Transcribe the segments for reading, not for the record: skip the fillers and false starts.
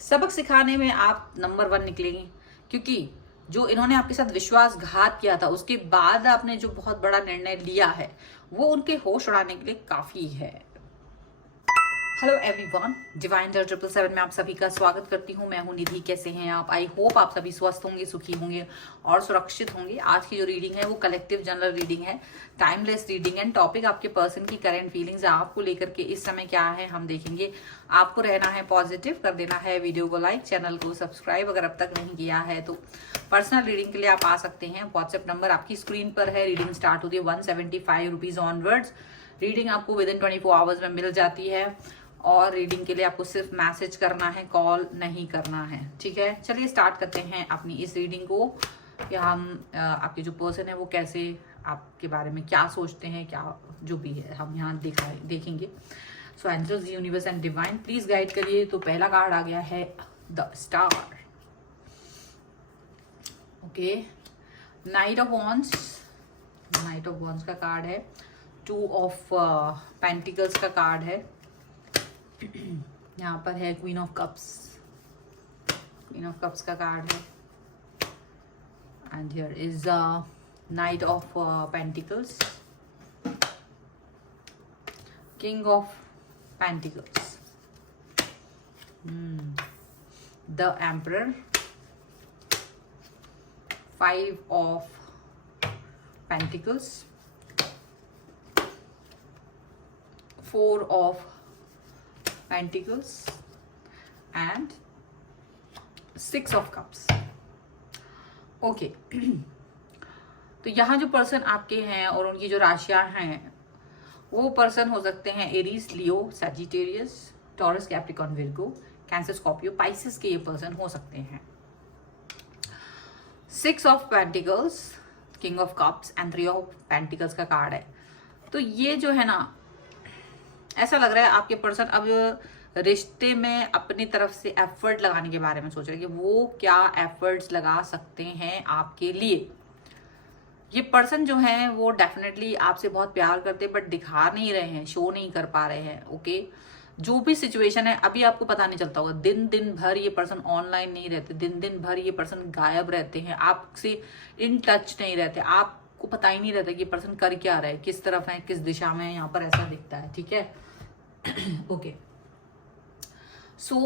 सबक सिखाने में आप नंबर 1 निकलेंगी, क्योंकि जो इन्होंने आपके साथ विश्वासघात किया था उसके बाद आपने जो बहुत बड़ा निर्णय लिया है वो उनके होश उड़ाने के लिए काफी है। हेलो एवरीवन, डिवाइन डर 777 में आप सभी का स्वागत करती हूँ। मैं हूँ निधि। कैसे हैं आप? आई होप आप सभी स्वस्थ होंगे, सुखी होंगे और सुरक्षित होंगे। आज की जो रीडिंग है वो कलेक्टिव जनरल रीडिंग है, टाइमलेस रीडिंग एंड टॉपिक आपके पर्सन की करंट फीलिंग्स आपको लेकर के इस समय क्या है हम देखेंगे। आपको रहना है पॉजिटिव, कर देना है वीडियो को लाइक, चैनल को सब्सक्राइब अगर अब तक नहीं किया है तो। पर्सनल रीडिंग के लिए आप आ सकते हैं। व्हाट्सएप नंबर आपकी स्क्रीन पर है। रीडिंग स्टार्ट होती है 175 रुपीज ऑनवर्ड्स। रीडिंग आपको विद इन 24 आवर्स में मिल जाती है और रीडिंग के लिए आपको सिर्फ मैसेज करना है, कॉल नहीं करना है। ठीक है, चलिए स्टार्ट करते हैं अपनी इस रीडिंग को कि हम आपके जो पर्सन है वो कैसे आपके बारे में क्या सोचते हैं, क्या जो भी है हम यहाँ देखेंगे। So angels, universe and divine please guide करिए। तो पहला कार्ड आ गया है the star. Okay, knight of wands. Knight of wands का कार्ड है। 2 ऑफ पेंटिकल्स का कार्ड है। यहाँ पर है queen of cups. Queen of cups का कार्ड है। And here is night of pentacles, king of pentacles, the emperor, 5 of pentacles, 4 of pentacles and 6 of cups. Okay, तो यहाँ जो पर्सन आपके हैं और उनकी जो राशियां हैं वो पर्सन हो सकते हैं Aries, Leo, Sagittarius, Taurus, Capricorn, Virgo, Cancer, Scorpio, Pisces के ये पर्सन हो सकते हैं। 6 of pentacles, king of cups and 3 of pentacles का कार्ड है। तो ये जो है ना, ऐसा लग रहा है आपके पर्सन अब रिश्ते में अपनी तरफ से एफर्ट लगाने के बारे में सोच रहे हैं कि वो क्या एफर्ट्स लगा सकते हैं आपके लिए। ये पर्सन जो है वो डेफिनेटली आपसे बहुत प्यार करते हैं बट दिखा नहीं रहे हैं, शो नहीं कर पा रहे हैं। ओके, जो भी सिचुएशन है अभी आपको पता नहीं चलता होगा। दिन दिन भर ये पर्सन ऑनलाइन नहीं रहते, दिन दिन भर ये पर्सन गायब रहते हैं, आपसे इन टच नहीं रहते, आपको पता ही नहीं रहता कि ये पर्सन कर क्या रहे, किस तरफ है, किस दिशा में है। यहाँ पर ऐसा दिखता है। ठीक है, ओके। सो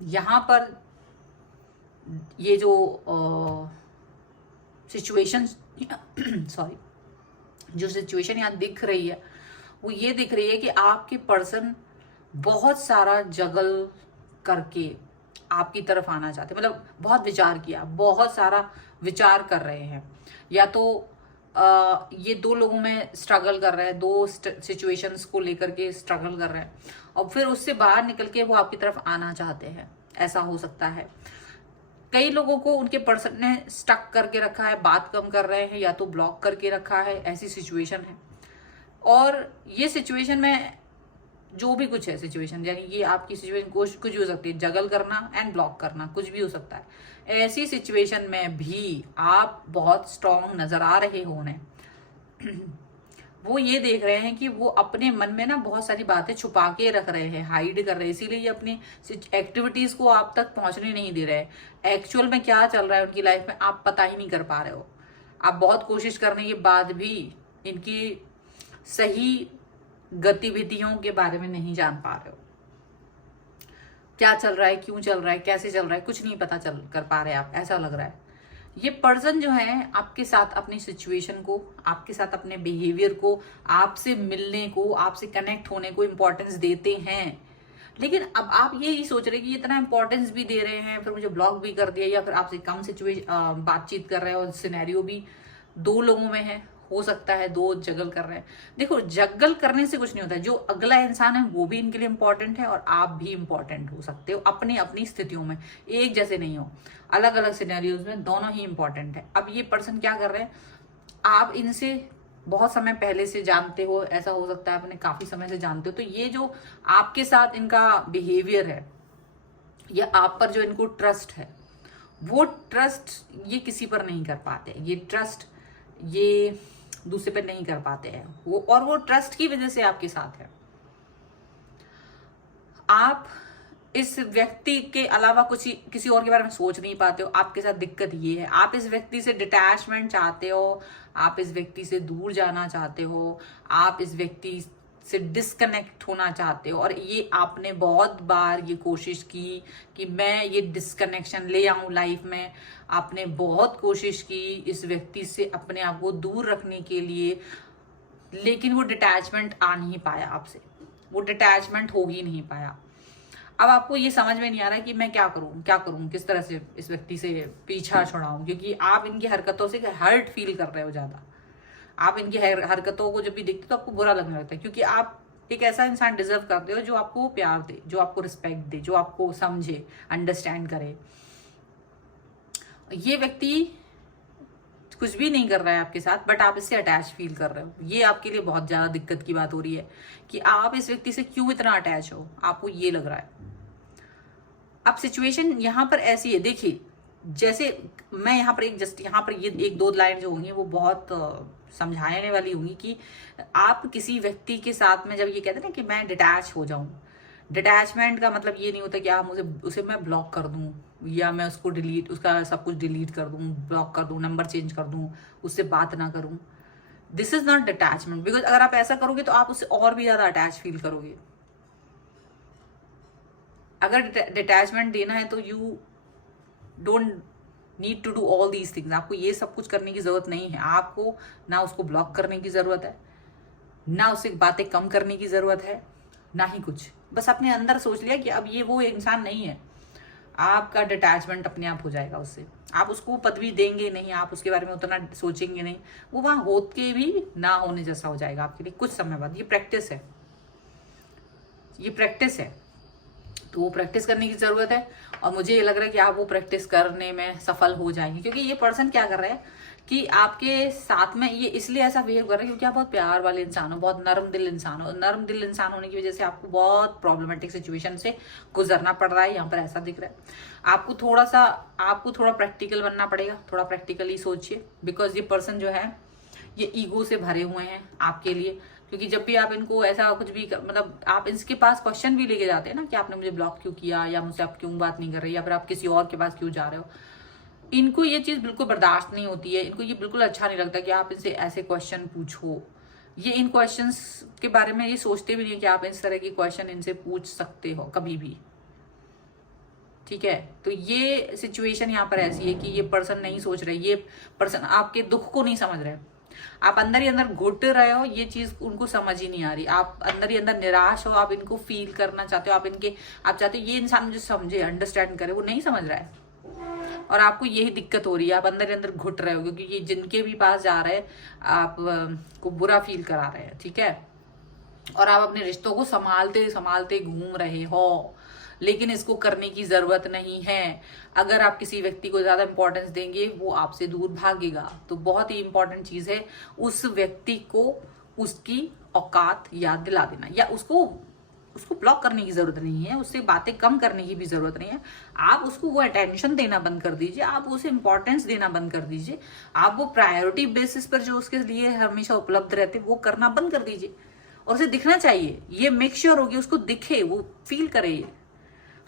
यहाँ पर ये जो सिचुएशन सॉरी जो सिचुएशन यहाँ दिख रही है वो ये दिख रही है कि आपके पर्सन बहुत सारा जगल करके आपकी तरफ आना चाहते, मतलब बहुत विचार किया, बहुत सारा विचार कर रहे हैं। या तो ये 2 लोगों में स्ट्रगल कर रहे हैं, 2 सिचुएशंस को लेकर के स्ट्रगल कर रहे हैं और फिर उससे बाहर निकल के वो आपकी तरफ आना चाहते हैं। ऐसा हो सकता है। कई लोगों को उनके पर्सन ने स्टक करके रखा है, बात कम कर रहे हैं या तो ब्लॉक करके रखा है, ऐसी सिचुएशन है। और ये सिचुएशन में जो भी कुछ है सिचुएशन, यानी ये आपकी सिचुएशन कुछ हो सकती है, जगल करना एंड ब्लॉक करना, कुछ भी हो सकता है। ऐसी सिचुएशन में भी आप बहुत स्ट्रांग नजर आ रहे हो उन्हें। वो ये देख रहे हैं कि वो अपने मन में ना बहुत सारी बातें छुपा के रख रहे हैं, हाइड कर रहे हैं, इसीलिए ये अपनी एक्टिविटीज को आप तक पहुंचने नहीं दे रहे। एक्चुअल में क्या चल रहा है उनकी लाइफ में आप पता ही नहीं कर पा रहे हो। आप बहुत कोशिश करने के बाद भी इनकी सही गतिविधियों के बारे में नहीं जान पा रहे हो। क्या चल रहा है, क्यों चल रहा है, कैसे चल रहा है, कुछ नहीं पता चल कर पा रहे आप, ऐसा लग रहा है। ये पर्सन जो है आपके साथ अपनी सिचुएशन को, आपके साथ अपने बिहेवियर को, आपसे मिलने को, आपसे कनेक्ट होने को इम्पोर्टेंस देते हैं। लेकिन अब आप यही सोच रहे हैं कि इतना इंपॉर्टेंस भी दे रहे हैं फिर मुझे ब्लॉक भी कर दिया, या फिर आपसे कम सिचुएशन बातचीत कर रहे हैं और सिनेरियो भी 2 लोगों में है, हो सकता है 2 जगल कर रहे हैं। देखो, जगल करने से कुछ नहीं होता है। जो अगला इंसान है वो भी इनके लिए इंपॉर्टेंट है और आप भी इंपॉर्टेंट हो सकते हो अपनी अपनी स्थितियों में। एक जैसे नहीं हो, अलग अलग सिनेरियोज में दोनों ही इंपॉर्टेंट है। अब ये पर्सन क्या कर रहे हैं, आप इनसे बहुत समय पहले से जानते हो, ऐसा हो सकता है अपने काफी समय से जानते हो। तो ये जो आपके साथ इनका बिहेवियर है या आप पर जो इनको ट्रस्ट है, वो ट्रस्ट ये किसी पर नहीं कर पाते। ये ट्रस्ट ये दूसरे पे नहीं कर पाते हैं वो, और वो ट्रस्ट की वजह से आपके साथ है। आप इस व्यक्ति के अलावा कुछ किसी और के बारे में सोच नहीं पाते हो। आपके साथ दिक्कत ये है, आप इस व्यक्ति से डिटैचमेंट चाहते हो, आप इस व्यक्ति से दूर जाना चाहते हो, आप इस व्यक्ति से डिस्कनेक्ट होना चाहते हो। और ये आपने बहुत बार ये कोशिश की कि मैं ये डिस्कनेक्शन ले आऊं लाइफ में। आपने बहुत कोशिश की इस व्यक्ति से अपने आप को दूर रखने के लिए, लेकिन वो डिटैचमेंट आ नहीं पाया आपसे, वो डिटैचमेंट हो ही नहीं पाया। अब आपको ये समझ में नहीं आ रहा है कि मैं क्या करूं, किस तरह से इस व्यक्ति से पीछा छुड़ाऊं, क्योंकि आप इनकी हरकतों से हर्ट फील कर रहे हो ज्यादा। आप इनकी हरकतों को जब भी देखते हो तो आपको बुरा लगने लगता है, क्योंकि आप एक ऐसा इंसान डिजर्व करते हो जो आपको प्यार दे, जो आपको रिस्पेक्ट दे, जो आपको समझे, अंडरस्टैंड करे। ये व्यक्ति कुछ भी नहीं कर रहा है आपके साथ, बट आप इससे अटैच फील कर रहे हो। ये आपके लिए बहुत ज्यादा दिक्कत की बात हो रही है कि आप इस व्यक्ति से क्यों इतना अटैच हो, आपको ये लग रहा है। अब सिचुएशन यहाँ पर ऐसी है, देखिए जैसे मैं यहाँ पर यहाँ पर ये एक दो लाइन जो होंगी वो बहुत समझाने वाली होंगी कि आप किसी व्यक्ति के साथ में जब ये कहते हैं ना कि मैं डिटैच हो जाऊं, डिटैचमेंट का मतलब ये नहीं होता कि आप उसे मैं ब्लॉक कर दूं या मैं उसका सब कुछ डिलीट कर दूं, ब्लॉक कर दूं, नंबर चेंज कर दूं, उससे बात ना करूं। This is not detachment, because अगर आप ऐसा करोगे तो आप उससे और भी ज्यादा अटैच फील करोगे। अगर डिटैचमेंट देना है तो you don't need to do all these things. आपको ये सब कुछ करने की जरूरत नहीं है। आपको ना उसको ब्लॉक करने की जरूरत है, ना उससे बातें कम करने की जरूरत है, ना ही कुछ। बस अपने अंदर सोच लिया कि अब ये वो इंसान नहीं है, आपका डिटैचमेंट अपने आप हो जाएगा उससे। आप उसको पदवी देंगे नहीं, आप उसके बारे में उतना सोचेंगे नहीं, वो वहां होके भी ना होने जैसा हो जाएगा आपके लिए कुछ समय बाद। ये प्रैक्टिस है, ये प्रैक्टिस है, तो वो प्रैक्टिस करने की जरूरत है। और मुझे ये लग रहा है कि आप वो प्रैक्टिस करने में सफल हो जाएंगे, क्योंकि ये पर्सन क्या कर रहा है कि आपके साथ में ये इसलिए ऐसा बिहेव कर रहे हैं क्योंकि आप बहुत प्यार वाले इंसान हो, बहुत नरम दिल इंसान हो। नरम दिल इंसान होने की वजह से आपको बहुत प्रॉब्लमेटिक सिचुएशन से गुजरना पड़ रहा है, यहाँ पर ऐसा दिख रहा है। आपको थोड़ा प्रैक्टिकल बनना पड़ेगा, थोड़ा प्रैक्टिकली सोचिए, बिकॉज ये पर्सन जो है ये ईगो से भरे हुए हैं आपके लिए। क्योंकि जब भी आप इनको ऐसा कुछ भी मतलब आप इसके पास क्वेश्चन भी लेके जाते हैं ना कि आपने मुझे ब्लॉक क्यों किया, या मुझसे आप क्यों बात नहीं कर रहे, या फिर आप किसी और के पास क्यों जा रहे हो, इनको ये चीज बिल्कुल बर्दाश्त नहीं होती है। इनको ये बिल्कुल अच्छा नहीं लगता कि आप इनसे ऐसे क्वेश्चन पूछो। ये इन क्वेश्चंस के बारे में ये सोचते भी नहीं कि आप इस तरह के क्वेश्चन इनसे पूछ सकते हो कभी भी, ठीक है। तो ये सिचुएशन यहाँ पर ऐसी है कि ये पर्सन नहीं सोच रहे, ये पर्सन आपके दुख को नहीं समझ रहे। आप अंदर ही अंदर घुट रहे हो, ये चीज उनको समझ ही नहीं आ रही। आप अंदर ही अंदर निराश हो, आप इनको फील करना चाहते हो, आप चाहते हो ये इंसान मुझे समझे, अंडरस्टैंड करे, वो नहीं समझ रहा है। और आपको यही दिक्कत हो रही है, आप अंदर ही अंदर घुट रहे हो, क्योंकि ये जिनके भी पास जा रहे हैं आप को बुरा फील करा रहे हैं, ठीक है। और आप अपने रिश्तों को संभालते संभालते घूम रहे हो, लेकिन इसको करने की जरूरत नहीं है। अगर आप किसी व्यक्ति को ज्यादा इंपॉर्टेंस देंगे वो आपसे दूर भागेगा। तो बहुत ही इंपॉर्टेंट चीज है उस व्यक्ति को उसकी औकात याद दिला देना, या उसको ब्लॉक करने की जरूरत नहीं है, उससे बातें कम करने की भी जरूरत नहीं है। आप उसको वो अटेंशन देना बंद कर दीजिए, आप उसे इंपॉर्टेंस देना बंद कर दीजिए, आप वो प्रायोरिटी बेसिस पर जो उसके लिए हमेशा उपलब्ध रहते वो करना बंद कर दीजिए। और उसे दिखना चाहिए, ये मेक श्योर होगी उसको दिखे, वो फील करे।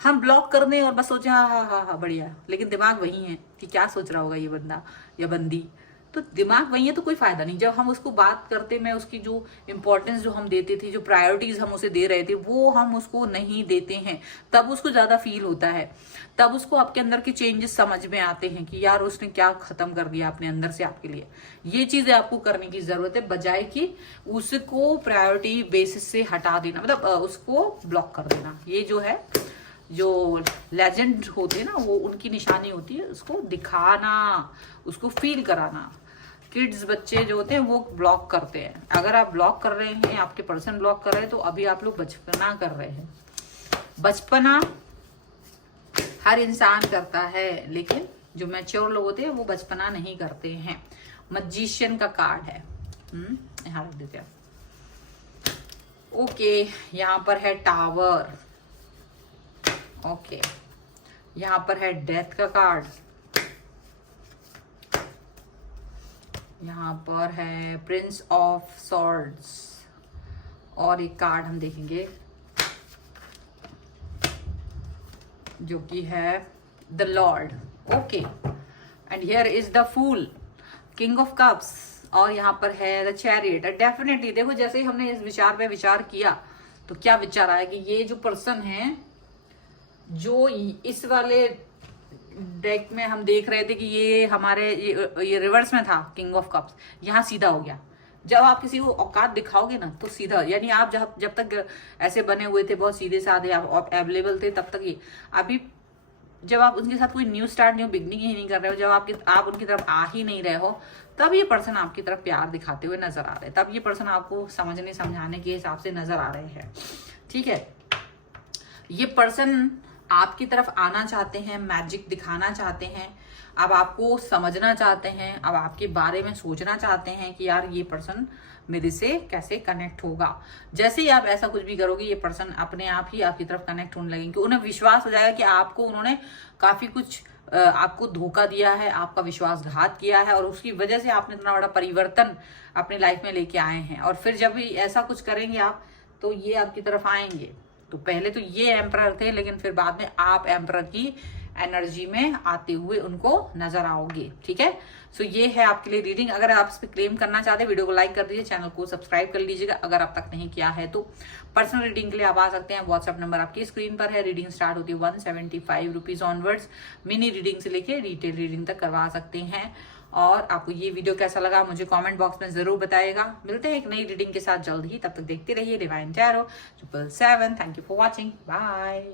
हम ब्लॉक कर दें और बस सोचे हाँ हाँ हाँ हाँ बढ़िया, लेकिन दिमाग वही है कि क्या सोच रहा होगा ये बंदा या बंदी, तो दिमाग वही है तो कोई फायदा नहीं। जब हम उसको बात करते में उसकी जो इंपॉर्टेंस जो हम देते थे, जो प्रायोरिटीज हम उसे दे रहे थे, वो हम उसको नहीं देते हैं, तब उसको ज्यादा फील होता है, तब उसको आपके अंदर के चेंजेस समझ में आते हैं कि यार उसने क्या खत्म कर दिया अपने अंदर से आपके लिए। ये चीजें आपको करने की जरूरत है, बजाय कि उसको प्रायोरिटी बेसिस से हटा देना, मतलब उसको ब्लॉक कर देना। ये जो लेजेंड होते हैं ना, वो उनकी निशानी होती है उसको दिखाना, उसको फील कराना। किड्स बच्चे जो होते हैं वो ब्लॉक करते हैं। अगर आप ब्लॉक कर रहे हैं, आपके पर्सन ब्लॉक कर रहे हैं, तो अभी आप लोग बचपना कर रहे हैं। बचपना हर इंसान करता है, लेकिन जो मैच्योर लोग होते हैं वो बचपना नहीं करते हैं। मैजिशियन का कार्ड है, यहाँ रख देते हैं। ओके, यहाँ पर है टावर, ओके, यहाँ पर है डेथ का कार्ड, यहाँ पर है प्रिंस ऑफ सॉर्ड्स, और एक कार्ड हम देखेंगे जो कि है the lord. Okay, and here is the fool, king of cups, और यहाँ पर है द चैरियट। डेफिनेटली देखो, जैसे ही हमने इस विचार पे विचार किया तो क्या विचार आया कि ये जो पर्सन है, जो इस वाले डेक में हम देख रहे थे कि ये हमारे ये रिवर्स में था किंग ऑफ कप्स, यहाँ सीधा हो गया। जब आप किसी को औकात दिखाओगे ना तो सीधा, यानी आप जब तक ऐसे बने हुए थे, बहुत सीधे साधे आप अवेलेबल थे, तब तक ये अभी जब आप उनके साथ कोई न्यू स्टार्ट, न्यू बिगनिंग ही नहीं कर रहे हो, जब आप उनकी तरफ आ ही नहीं रहे हो, तब ये पर्सन आपकी तरफ प्यार दिखाते हुए नजर आ रहे हैं। तब ये पर्सन आपको समझने समझाने के हिसाब से नजर आ रहे हैं। ठीक है, ये पर्सन आपकी तरफ आना चाहते हैं, मैजिक दिखाना चाहते हैं, अब आपको समझना चाहते हैं, अब आपके बारे में सोचना चाहते हैं कि यार ये पर्सन मेरे से कैसे कनेक्ट होगा। जैसे ही आप ऐसा कुछ भी करोगे, ये पर्सन अपने आप ही आपकी तरफ कनेक्ट होने लगेंगे। उन्हें विश्वास हो जाएगा कि आपको उन्होंने काफी कुछ आपको धोखा दिया है, आपका विश्वासघात किया है, और उसकी वजह से आपने इतना बड़ा परिवर्तन अपनी लाइफ में लेके आए हैं। और फिर जब भी ऐसा कुछ करेंगे आप, तो ये आपकी तरफ आएंगे। तो पहले तो ये एम्परर थे, लेकिन फिर बाद में आप एम्परर की एनर्जी में आते हुए उनको नजर आओगे। ठीक है, सो ये है आपके लिए रीडिंग। अगर आप इस पर क्लेम करना चाहते हैं, वीडियो को लाइक कर दीजिए, चैनल को सब्सक्राइब कर लीजिएगा अगर आप तक नहीं किया है तो। पर्सनल रीडिंग के लिए आप आ सकते हैं, व्हाट्सएप नंबर आपकी स्क्रीन पर है। रीडिंग स्टार्ट होती है 175 रुपीज ऑनवर्ड्स। मिनी रीडिंग से लेके डिटेल रीडिंग तक करवा सकते हैं। और आपको ये वीडियो कैसा लगा मुझे कमेंट बॉक्स में जरूर बताइएगा। मिलते हैं एक नई रीडिंग के साथ जल्द ही, तब तक देखते रहिए divine tarot 777। Thank you for watching, bye.